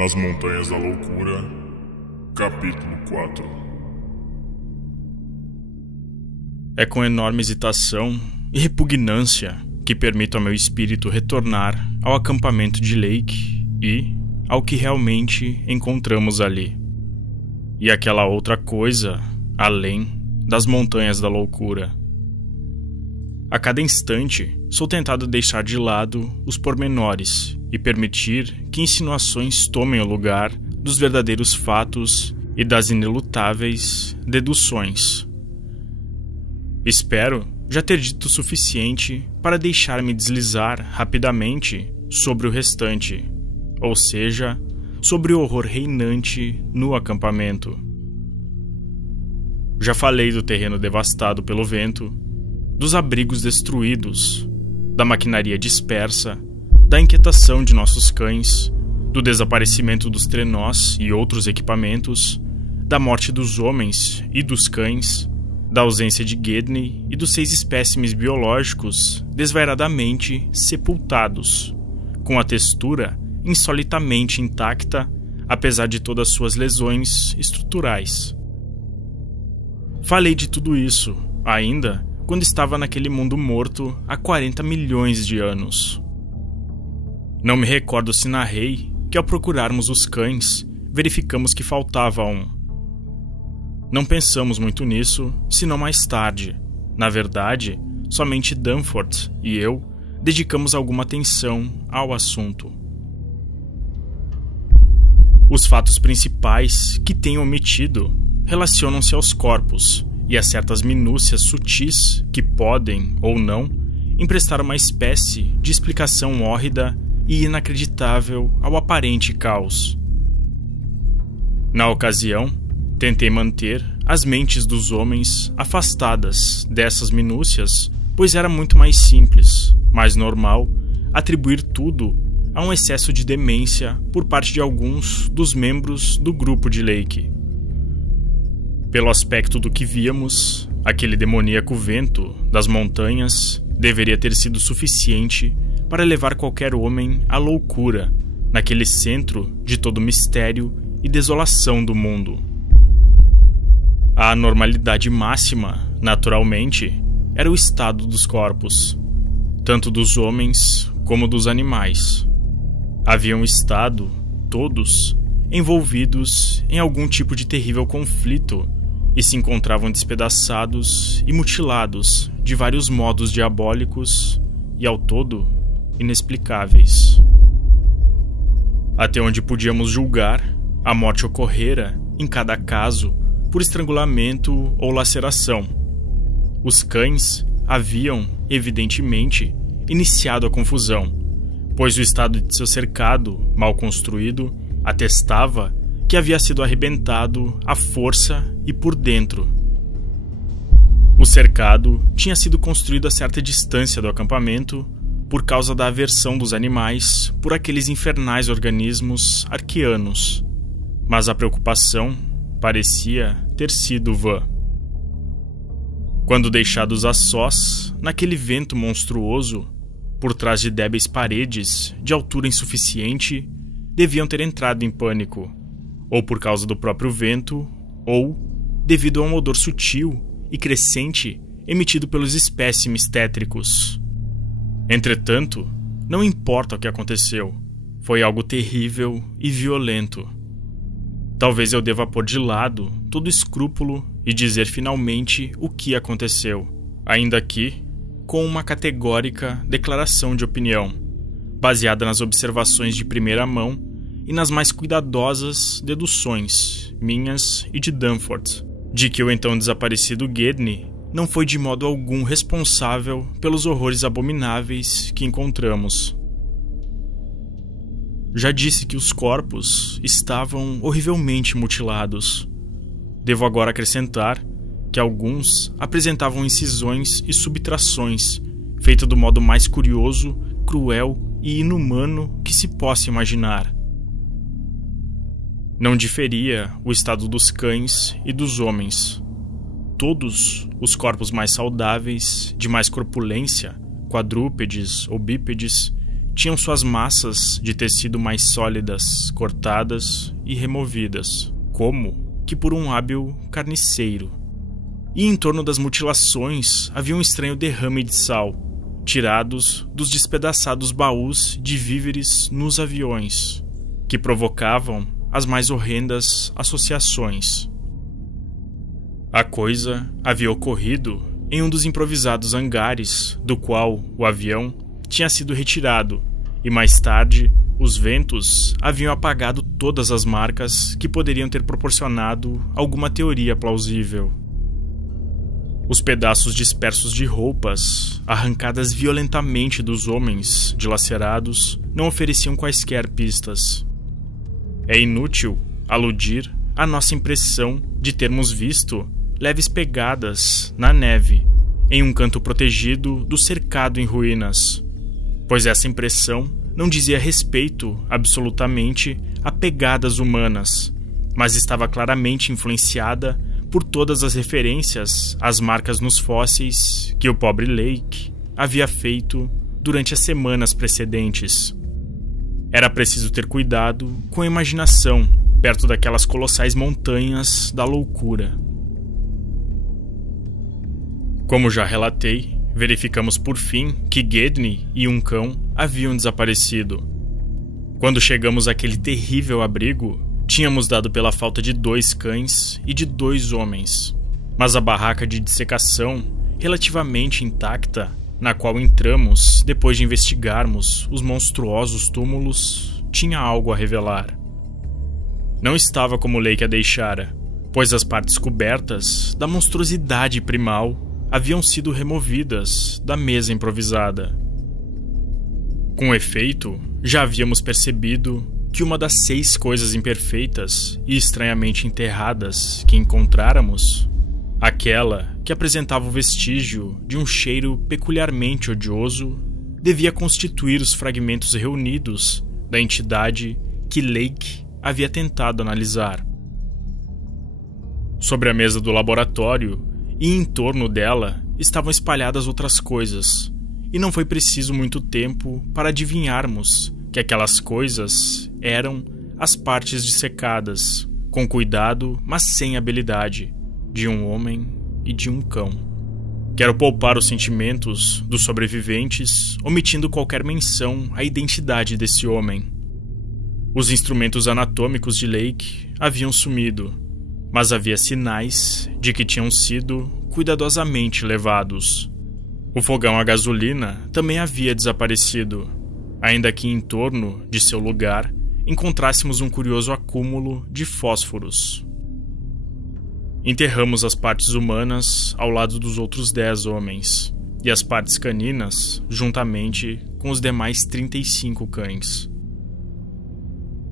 Nas Montanhas da Loucura, capítulo 4. É com enorme hesitação e repugnância que permito ao meu espírito retornar ao acampamento de Lake e ao que realmente encontramos ali. E aquela outra coisa além das Montanhas da Loucura. A cada instante, sou tentado deixar de lado os pormenores e permitir que insinuações tomem o lugar dos verdadeiros fatos e das inelutáveis deduções. Espero já ter dito o suficiente para deixar-me deslizar rapidamente sobre o restante, ou seja, sobre o horror reinante no acampamento. Já falei do terreno devastado pelo vento, dos abrigos destruídos, da maquinaria dispersa, da inquietação de nossos cães, do desaparecimento dos trenós e outros equipamentos, da morte dos homens e dos cães, da ausência de Gedney e dos 6 espécimes biológicos desvairadamente sepultados, com a textura insolitamente intacta, apesar de todas suas lesões estruturais. Falei de tudo isso, ainda quando estava naquele mundo morto há 40 milhões de anos. Não me recordo se narrei que ao procurarmos os cães, verificamos que faltava um. Não pensamos muito nisso, senão mais tarde. Na verdade, somente Danforth e eu dedicamos alguma atenção ao assunto. Os fatos principais que tenho omitido relacionam-se aos corpos e a certas minúcias sutis que podem, ou não, emprestar uma espécie de explicação hórrida e inacreditável ao aparente caos. Na ocasião, tentei manter as mentes dos homens afastadas dessas minúcias, pois era muito mais simples, mais normal, atribuir tudo a um excesso de demência por parte de alguns dos membros do grupo de Lake. Pelo aspecto do que víamos, aquele demoníaco vento das montanhas deveria ter sido suficiente para levar qualquer homem à loucura naquele centro de todo mistério e desolação do mundo. A anormalidade máxima, naturalmente, era o estado dos corpos, tanto dos homens como dos animais. Haviam estado, todos, envolvidos em algum tipo de terrível conflito e se encontravam despedaçados e mutilados de vários modos diabólicos e, ao todo, inexplicáveis. Até onde podíamos julgar, a morte ocorrera, em cada caso, por estrangulamento ou laceração. Os cães haviam, evidentemente, iniciado a confusão, pois o estado de seu cercado, mal construído, atestava que havia sido arrebentado à força e por dentro. O cercado tinha sido construído a certa distância do acampamento por causa da aversão dos animais por aqueles infernais organismos arqueanos, mas a preocupação parecia ter sido vã. Quando deixados a sós, naquele vento monstruoso, por trás de débeis paredes de altura insuficiente, deviam ter entrado em pânico, ou por causa do próprio vento, ou devido a um odor sutil e crescente emitido pelos espécimes tétricos. Entretanto, não importa o que aconteceu, foi algo terrível e violento. Talvez eu deva pôr de lado todo escrúpulo e dizer finalmente o que aconteceu, ainda que com uma categórica declaração de opinião, baseada nas observações de primeira mão e nas mais cuidadosas deduções, minhas e de Danforth, de que o então desaparecido Gedney não foi de modo algum responsável pelos horrores abomináveis que encontramos. Já disse que os corpos estavam horrivelmente mutilados. Devo agora acrescentar que alguns apresentavam incisões e subtrações, feitas do modo mais curioso, cruel e inumano que se possa imaginar. Não diferia o estado dos cães e dos homens. Todos os corpos mais saudáveis, de mais corpulência, quadrúpedes ou bípedes, tinham suas massas de tecido mais sólidas cortadas e removidas, como que por um hábil carniceiro. E em torno das mutilações havia um estranho derrame de sal, tirados dos despedaçados baús de víveres nos aviões, que provocavam as mais horrendas associações. A coisa havia ocorrido em um dos improvisados hangares do qual o avião tinha sido retirado, e mais tarde os ventos haviam apagado todas as marcas que poderiam ter proporcionado alguma teoria plausível. Os pedaços dispersos de roupas, arrancadas violentamente dos homens dilacerados, não ofereciam quaisquer pistas. É inútil aludir à nossa impressão de termos visto leves pegadas na neve em um canto protegido do cercado em ruínas, pois essa impressão não dizia respeito absolutamente a pegadas humanas, mas estava claramente influenciada por todas as referências às marcas nos fósseis que o pobre Lake havia feito durante as semanas precedentes. Era preciso ter cuidado com a imaginação perto daquelas colossais montanhas da loucura. Como já relatei, verificamos por fim que Gedney e um cão haviam desaparecido. Quando chegamos àquele terrível abrigo, tínhamos dado pela falta de 2 cães e de 2 homens, mas a barraca de dissecação, relativamente intacta, na qual entramos depois de investigarmos os monstruosos túmulos, tinha algo a revelar. Não estava como Lake a deixara, pois as partes cobertas da monstruosidade primal haviam sido removidas da mesa improvisada. Com efeito, já havíamos percebido que uma das 6 coisas imperfeitas e estranhamente enterradas que encontráramos, aquela que apresentava o vestígio de um cheiro peculiarmente odioso, devia constituir os fragmentos reunidos da entidade que Lake havia tentado analisar. Sobre a mesa do laboratório e em torno dela estavam espalhadas outras coisas, e não foi preciso muito tempo para adivinharmos que aquelas coisas eram as partes dissecadas, com cuidado, mas sem habilidade, de um homem e de um cão. Quero poupar os sentimentos dos sobreviventes, omitindo qualquer menção à identidade desse homem. Os instrumentos anatômicos de Lake haviam sumido, mas havia sinais de que tinham sido cuidadosamente levados. O fogão a gasolina também havia desaparecido, ainda que em torno de seu lugar encontrássemos um curioso acúmulo de fósforos. Enterramos as partes humanas ao lado dos outros 10 homens, e as partes caninas juntamente com os demais 35 cães.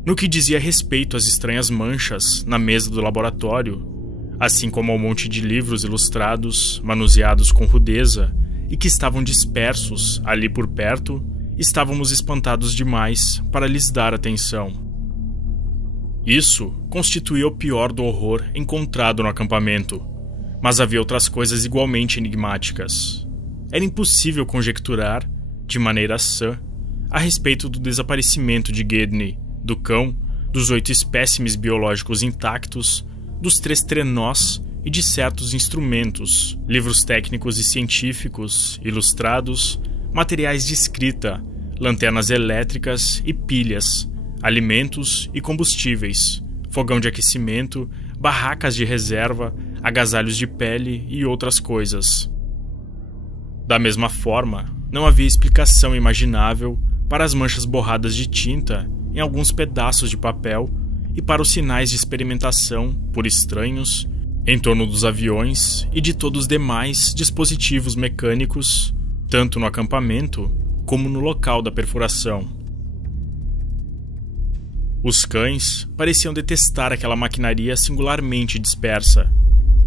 No que dizia respeito às estranhas manchas na mesa do laboratório, assim como ao monte de livros ilustrados manuseados com rudeza e que estavam dispersos ali por perto, estávamos espantados demais para lhes dar atenção. Isso constituía o pior do horror encontrado no acampamento, mas havia outras coisas igualmente enigmáticas. Era impossível conjecturar, de maneira sã, a respeito do desaparecimento de Gedney, do cão, dos 8 espécimes biológicos intactos, dos 3 trenós e de certos instrumentos, livros técnicos e científicos, ilustrados, materiais de escrita, lanternas elétricas e pilhas, alimentos e combustíveis, fogão de aquecimento, barracas de reserva, agasalhos de pele e outras coisas. Da mesma forma, não havia explicação imaginável para as manchas borradas de tinta em alguns pedaços de papel e para os sinais de experimentação por estranhos em torno dos aviões e de todos os demais dispositivos mecânicos, tanto no acampamento como no local da perfuração. Os cães pareciam detestar aquela maquinaria singularmente dispersa.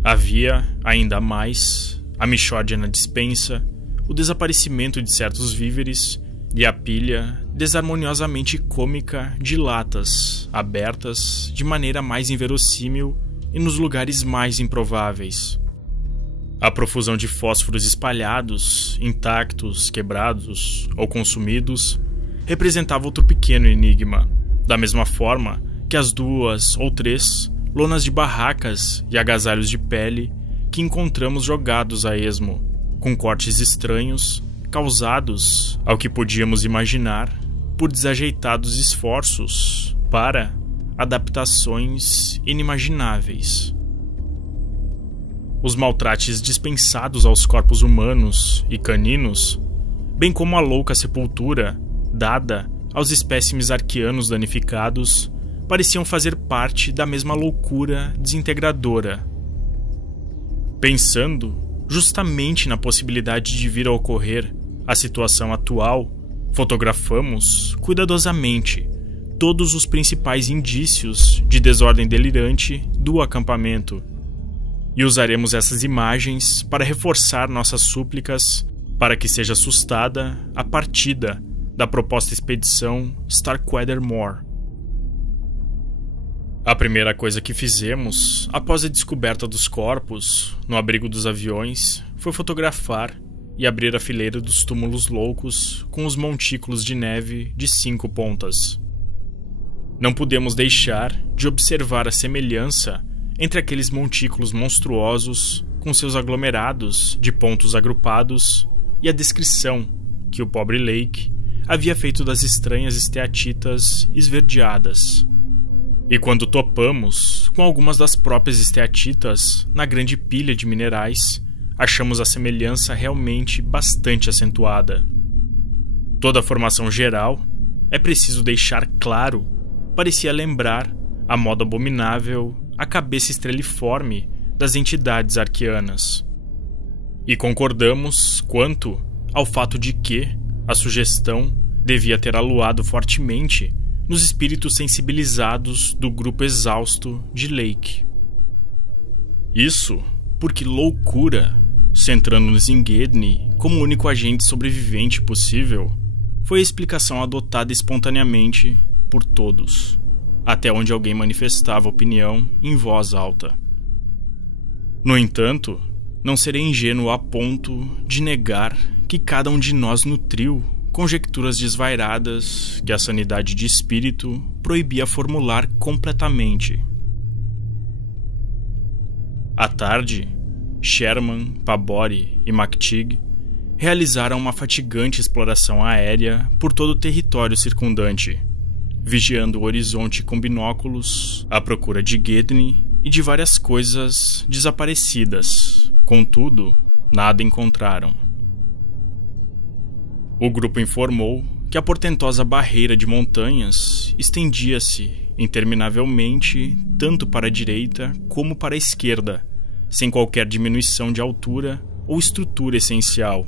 Havia, ainda mais, a mixórdia na despensa, o desaparecimento de certos víveres e a pilha desarmoniosamente cômica de latas, abertas de maneira mais inverossímil e nos lugares mais improváveis. A profusão de fósforos espalhados, intactos, quebrados ou consumidos, representava outro pequeno enigma, da mesma forma que as 2 ou 3 lonas de barracas e agasalhos de pele que encontramos jogados a esmo, com cortes estranhos, causados, ao que podíamos imaginar, por desajeitados esforços para adaptações inimagináveis. Os maltrates dispensados aos corpos humanos e caninos, bem como a louca sepultura dada aos espécimes arqueanos danificados, pareciam fazer parte da mesma loucura desintegradora. Pensando justamente na possibilidade de vir a ocorrer a situação atual, fotografamos cuidadosamente todos os principais indícios de desordem delirante do acampamento e usaremos essas imagens para reforçar nossas súplicas para que seja assustada a partida da proposta expedição Starkweather-Moore. A primeira coisa que fizemos, após a descoberta dos corpos no abrigo dos aviões, foi fotografar e abrir a fileira dos túmulos loucos com os montículos de neve de 5 pontas. Não pudemos deixar de observar a semelhança entre aqueles montículos monstruosos com seus aglomerados de pontos agrupados e a descrição que o pobre Lake havia feito das estranhas esteatitas esverdeadas. E quando topamos com algumas das próprias esteatitas na grande pilha de minerais, achamos a semelhança realmente bastante acentuada. Toda a formação geral, é preciso deixar claro, parecia lembrar, a modo abominável, a cabeça estreliforme das entidades arqueanas. E concordamos quanto ao fato de que a sugestão devia ter aluado fortemente nos espíritos sensibilizados do grupo exausto de Lake. Isso porque loucura, centrando-nos em Gedney como o único agente sobrevivente possível, foi a explicação adotada espontaneamente por todos, até onde alguém manifestava opinião em voz alta. No entanto, não serei ingênuo a ponto de negar que cada um de nós nutriu conjecturas desvairadas que a sanidade de espírito proibia formular completamente. À tarde, Sherman, Pabori e McTeague realizaram uma fatigante exploração aérea por todo o território circundante, vigiando o horizonte com binóculos à procura de Gedney e de várias coisas desaparecidas. Contudo, nada encontraram. O grupo informou que a portentosa barreira de montanhas estendia-se interminavelmente tanto para a direita como para a esquerda, sem qualquer diminuição de altura ou estrutura essencial.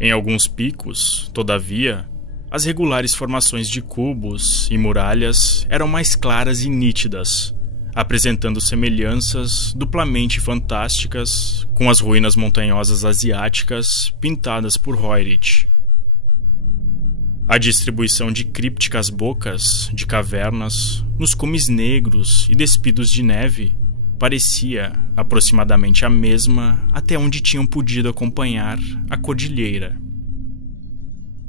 Em alguns picos, todavia, as regulares formações de cubos e muralhas eram mais claras e nítidas, apresentando semelhanças duplamente fantásticas com as ruínas montanhosas asiáticas pintadas por Roerich. A distribuição de crípticas bocas de cavernas nos cumes negros e despidos de neve parecia aproximadamente a mesma até onde tinham podido acompanhar a cordilheira.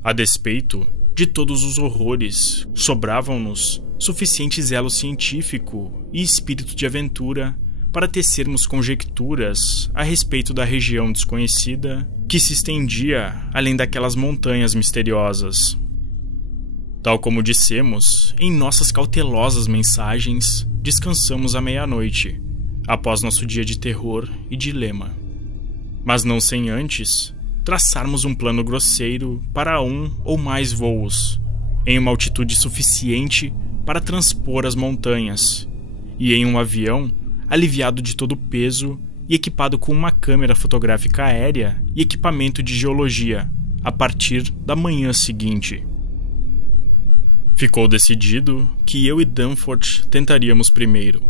A despeito de todos os horrores, sobravam-nos suficiente zelo científico e espírito de aventura para tecermos conjecturas a respeito da região desconhecida que se estendia além daquelas montanhas misteriosas. Tal como dissemos, em nossas cautelosas mensagens, descansamos à meia-noite, após nosso dia de terror e dilema. Mas não sem antes traçarmos um plano grosseiro para um ou mais voos, em uma altitude suficiente para transpor as montanhas, e em um avião aliviado de todo o peso e equipado com uma câmera fotográfica aérea e equipamento de geologia, a partir da manhã seguinte. Ficou decidido que eu e Danforth tentaríamos primeiro,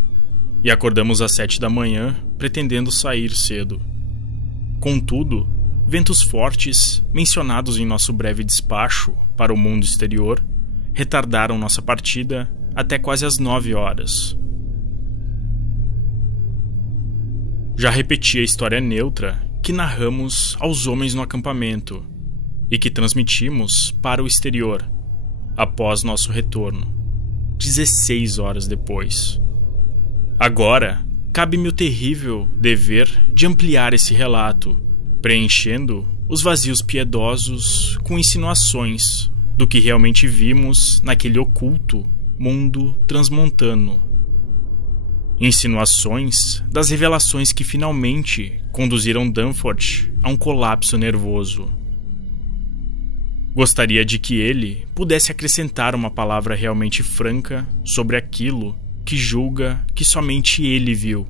e acordamos às 7 da manhã, pretendendo sair cedo. Contudo, ventos fortes, mencionados em nosso breve despacho para o mundo exterior, retardaram nossa partida até quase às 9 horas. Já repeti a história neutra que narramos aos homens no acampamento e que transmitimos para o exterior, após nosso retorno, 16 horas depois. Agora, cabe-me o terrível dever de ampliar esse relato, preenchendo os vazios piedosos com insinuações do que realmente vimos naquele oculto mundo transmontano. Insinuações das revelações que finalmente conduziram Danforth a um colapso nervoso. Gostaria de que ele pudesse acrescentar uma palavra realmente franca sobre aquilo que julga que somente ele viu,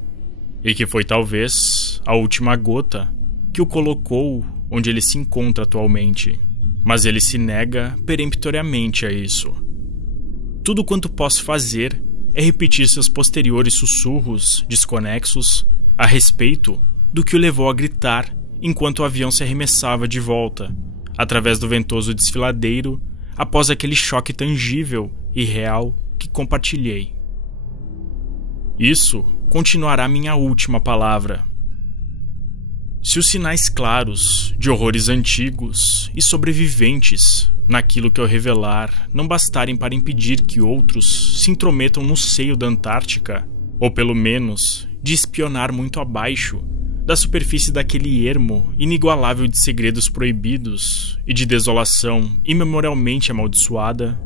e que foi talvez a última gota que o colocou onde ele se encontra atualmente. Mas ele se nega peremptoriamente a isso. Tudo quanto posso fazer é repetir seus posteriores sussurros desconexos a respeito do que o levou a gritar enquanto o avião se arremessava de volta, através do ventoso desfiladeiro, após aquele choque tangível e real que compartilhei. Isso continuará minha última palavra. Se os sinais claros de horrores antigos e sobreviventes naquilo que eu revelar não bastarem para impedir que outros se intrometam no seio da Antártica, ou pelo menos de espionar muito abaixo da superfície daquele ermo inigualável de segredos proibidos e de desolação imemorialmente amaldiçoada,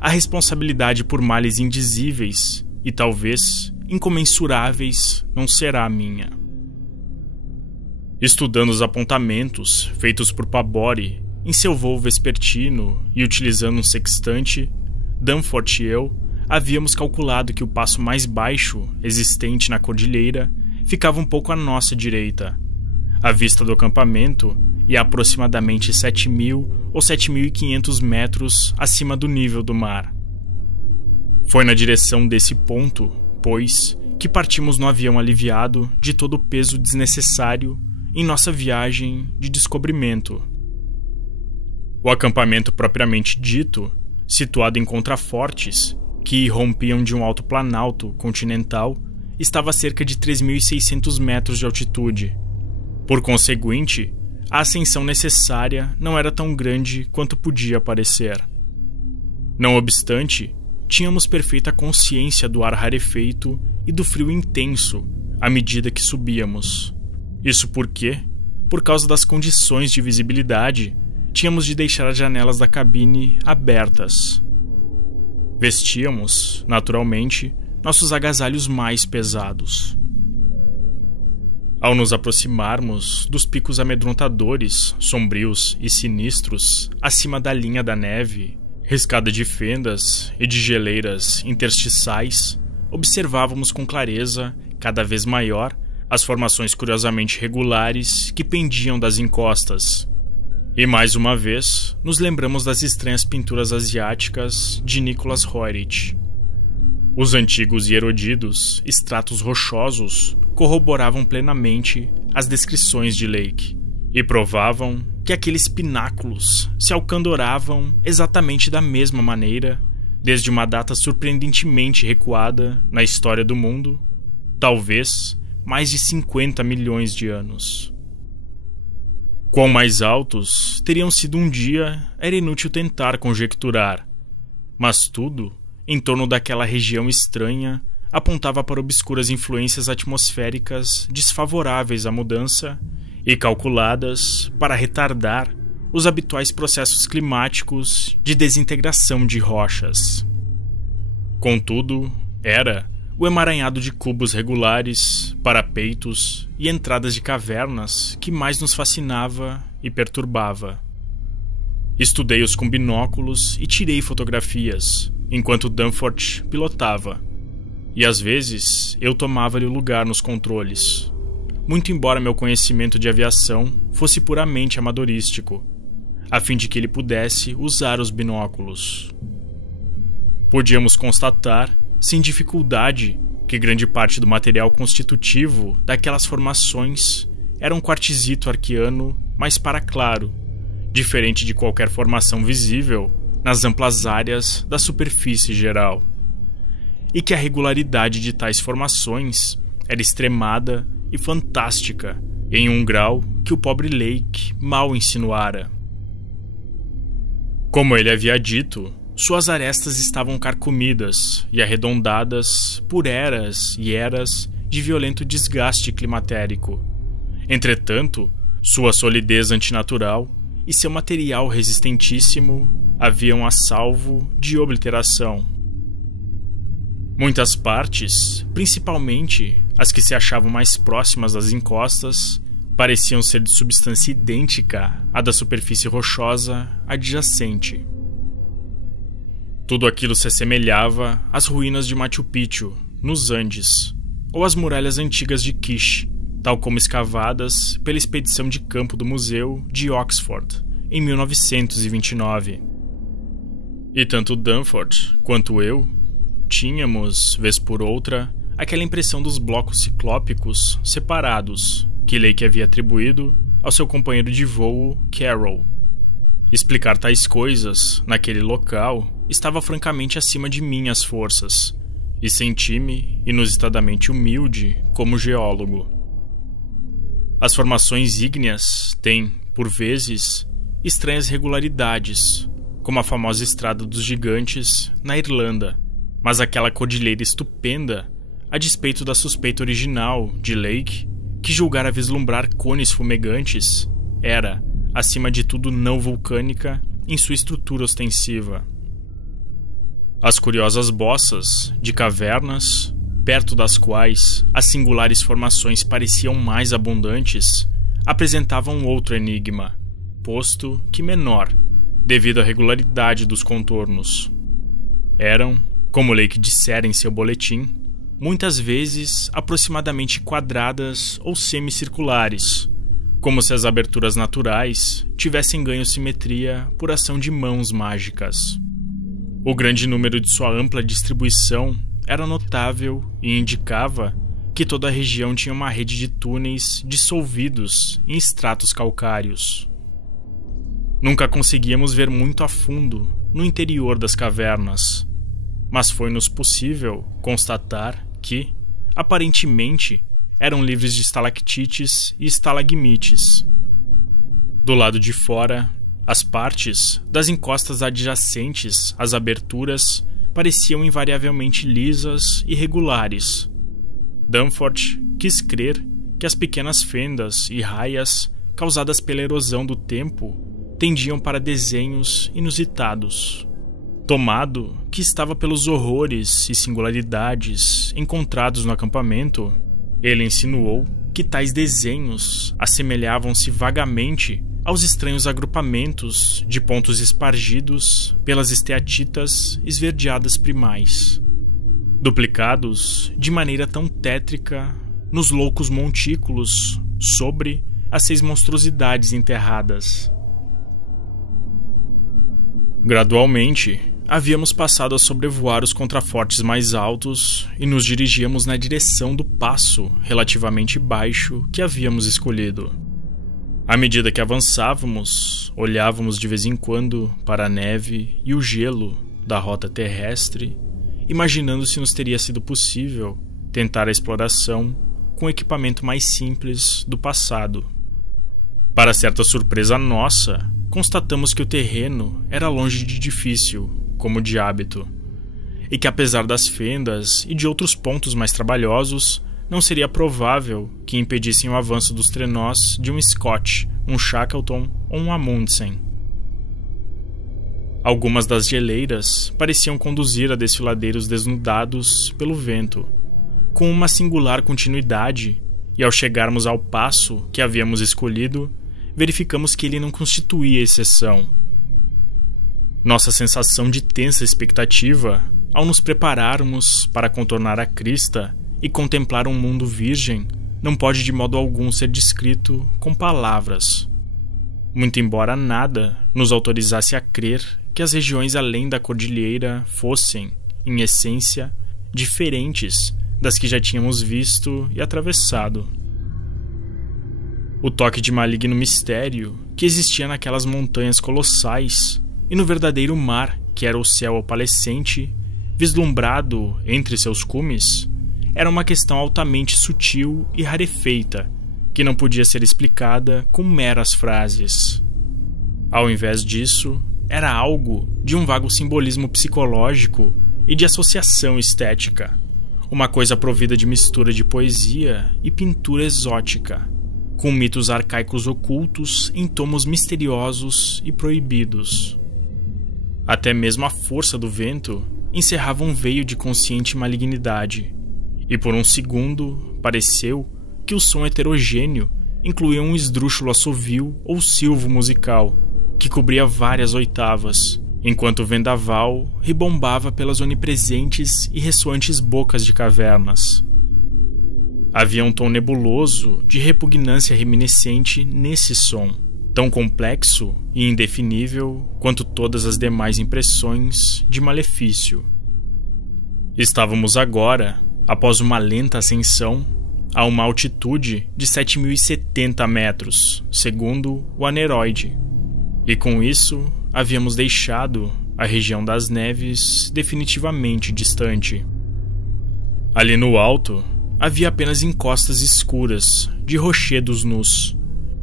a responsabilidade por males indizíveis e talvez incomensuráveis não será minha. Estudando os apontamentos feitos por Pabori em seu voo vespertino e utilizando um sextante, Danforth e eu havíamos calculado que o passo mais baixo existente na cordilheira ficava um pouco à nossa direita, à vista do acampamento e a aproximadamente 7.000 ou 7.500 metros acima do nível do mar. Foi na direção desse ponto, pois, que partimos no avião aliviado de todo o peso desnecessário em nossa viagem de descobrimento. O acampamento propriamente dito, situado em contrafortes que rompiam de um alto planalto continental, estava a cerca de 3.600 metros de altitude. Por conseguinte, a ascensão necessária não era tão grande quanto podia parecer. Não obstante, tínhamos perfeita consciência do ar rarefeito e do frio intenso à medida que subíamos. Isso porque, por causa das condições de visibilidade, tínhamos de deixar as janelas da cabine abertas. Vestíamos, naturalmente, nossos agasalhos mais pesados. Ao nos aproximarmos dos picos amedrontadores, sombrios e sinistros, acima da linha da neve, riscada de fendas e de geleiras interstiçais, observávamos com clareza, cada vez maior, as formações curiosamente regulares que pendiam das encostas. E mais uma vez, nos lembramos das estranhas pinturas asiáticas de Nicholas Roerich. Os antigos e erodidos estratos rochosos corroboravam plenamente as descrições de Lake e provavam que aqueles pináculos se alcandoravam exatamente da mesma maneira desde uma data surpreendentemente recuada na história do mundo, talvez mais de 50 milhões de anos. Quão mais altos teriam sido um dia era inútil tentar conjecturar, mas tudo, em torno daquela região estranha, apontava para obscuras influências atmosféricas desfavoráveis à mudança e calculadas para retardar os habituais processos climáticos de desintegração de rochas. Contudo, era o emaranhado de cubos regulares, parapeitos e entradas de cavernas que mais nos fascinava e perturbava. Estudei-os com binóculos e tirei fotografias, enquanto Danforth pilotava, e às vezes eu tomava-lhe o lugar nos controles, muito embora meu conhecimento de aviação fosse puramente amadorístico, a fim de que ele pudesse usar os binóculos. Podíamos constatar, sem dificuldade, que grande parte do material constitutivo daquelas formações era um quartzito arqueano mais para claro, diferente de qualquer formação visível nas amplas áreas da superfície geral, e que a regularidade de tais formações era extremada e fantástica em um grau que o pobre Lake mal insinuara. Como ele havia dito, suas arestas estavam carcomidas e arredondadas por eras e eras de violento desgaste climatérico. Entretanto, sua solidez antinatural e seu material resistentíssimo haviam a salvo de obliteração. Muitas partes, principalmente as que se achavam mais próximas das encostas, pareciam ser de substância idêntica à da superfície rochosa adjacente. Tudo aquilo se assemelhava às ruínas de Machu Picchu, nos Andes, ou às muralhas antigas de Kish, tal como escavadas pela expedição de campo do Museu de Oxford, em 1929. E tanto Dunford quanto eu tínhamos, vez por outra, aquela impressão dos blocos ciclópicos separados que Lake havia atribuído ao seu companheiro de voo, Carroll. Explicar tais coisas, naquele local, estava francamente acima de minhas forças, e senti-me inusitadamente humilde como geólogo. As formações ígneas têm, por vezes, estranhas regularidades, como a famosa Estrada dos Gigantes, na Irlanda, mas aquela cordilheira estupenda, a despeito da suspeita original de Lake, que julgara vislumbrar cones fumegantes, era, acima de tudo, não vulcânica em sua estrutura ostensiva. As curiosas bossas de cavernas, perto das quais as singulares formações pareciam mais abundantes, apresentavam outro enigma, posto que menor, devido à regularidade dos contornos. Eram, como Lake dissera em seu boletim, muitas vezes aproximadamente quadradas ou semicirculares, como se as aberturas naturais tivessem ganho simetria por ação de mãos mágicas. O grande número de sua ampla distribuição era notável e indicava que toda a região tinha uma rede de túneis dissolvidos em estratos calcários. Nunca conseguíamos ver muito a fundo no interior das cavernas, mas foi-nos possível constatar que, aparentemente, eram livres de estalactites e estalagmites. Do lado de fora, as partes das encostas adjacentes às aberturas pareciam invariavelmente lisas e regulares. Dunford quis crer que as pequenas fendas e raias causadas pela erosão do tempo tendiam para desenhos inusitados. Tomado que estava pelos horrores e singularidades encontrados no acampamento, ele insinuou que tais desenhos assemelhavam-se vagamente aos estranhos agrupamentos de pontos espargidos pelas esteatitas esverdeadas primais, duplicados de maneira tão tétrica nos loucos montículos sobre as 6 monstruosidades enterradas. Gradualmente, havíamos passado a sobrevoar os contrafortes mais altos e nos dirigíamos na direção do passo relativamente baixo que havíamos escolhido. À medida que avançávamos, olhávamos de vez em quando para a neve e o gelo da rota terrestre, imaginando se nos teria sido possível tentar a exploração com o equipamento mais simples do passado. Para certa surpresa nossa, constatamos que o terreno era longe de difícil, como de hábito, e que apesar das fendas e de outros pontos mais trabalhosos, não seria provável que impedissem o avanço dos trenós de um Scott, um Shackleton ou um Amundsen. Algumas das geleiras pareciam conduzir a desfiladeiros desnudados pelo vento, com uma singular continuidade, e ao chegarmos ao passo que havíamos escolhido, verificamos que ele não constituía exceção. Nossa sensação de tensa expectativa, ao nos prepararmos para contornar a crista e contemplar um mundo virgem, não pode de modo algum ser descrito com palavras. Muito embora nada nos autorizasse a crer que as regiões além da cordilheira fossem, em essência, diferentes das que já tínhamos visto e atravessado. O toque de maligno mistério que existia naquelas montanhas colossais e no verdadeiro mar que era o céu opalescente, vislumbrado entre seus cumes, era uma questão altamente sutil e rarefeita, que não podia ser explicada com meras frases. Ao invés disso, era algo de um vago simbolismo psicológico e de associação estética, uma coisa provida de mistura de poesia e pintura exótica, com mitos arcaicos ocultos em tomos misteriosos e proibidos. Até mesmo a força do vento encerrava um veio de consciente malignidade, e por um segundo pareceu que o som heterogêneo incluía um esdrúxulo assovio ou silvo musical que cobria várias oitavas, enquanto o vendaval ribombava pelas onipresentes e ressoantes bocas de cavernas. Havia um tom nebuloso de repugnância reminiscente nesse som, tão complexo e indefinível quanto todas as demais impressões de malefício. Estávamos agora, após uma lenta ascensão, a uma altitude de 7.070 metros, segundo o aneroide, e com isso havíamos deixado a região das neves definitivamente distante. Ali no alto havia apenas encostas escuras de rochedos nus,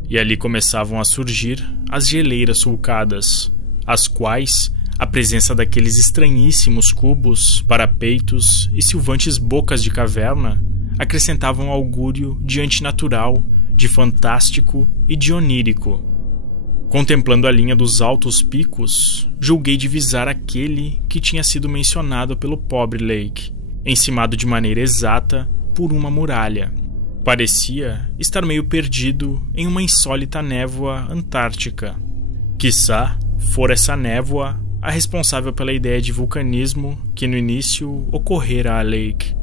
e ali começavam a surgir as geleiras sulcadas, as quais a presença daqueles estranhíssimos cubos, parapeitos e silvantes bocas de caverna acrescentavam augúrio de antinatural, de fantástico e de onírico. Contemplando a linha dos altos picos, julguei divisar aquele que tinha sido mencionado pelo pobre Lake, encimado de maneira exata por uma muralha. Parecia estar meio perdido em uma insólita névoa antártica. Quiçá fora essa névoa a responsável pela ideia de vulcanismo que no início ocorrera a Lake.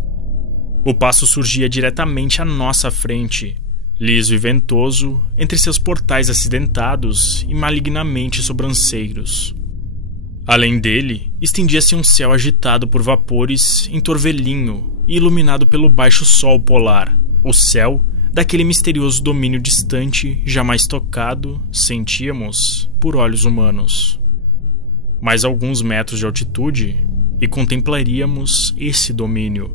O passo surgia diretamente à nossa frente, liso e ventoso, entre seus portais acidentados e malignamente sobranceiros. Além dele, estendia-se um céu agitado por vapores em torvelinho e iluminado pelo baixo sol polar, o céu daquele misterioso domínio distante jamais tocado, sentíamos, por olhos humanos. Mais alguns metros de altitude e contemplaríamos esse domínio.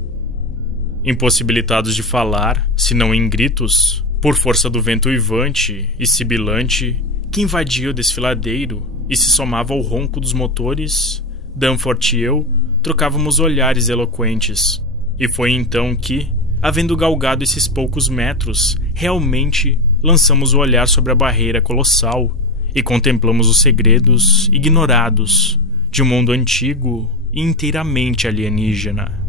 Impossibilitados de falar, senão em gritos, por força do vento uivante e sibilante que invadia o desfiladeiro e se somava ao ronco dos motores, Danforth e eu trocávamos olhares eloquentes. E foi então que, havendo galgado esses poucos metros, realmente lançamos o olhar sobre a barreira colossal e contemplamos os segredos ignorados de um mundo antigo e inteiramente alienígena.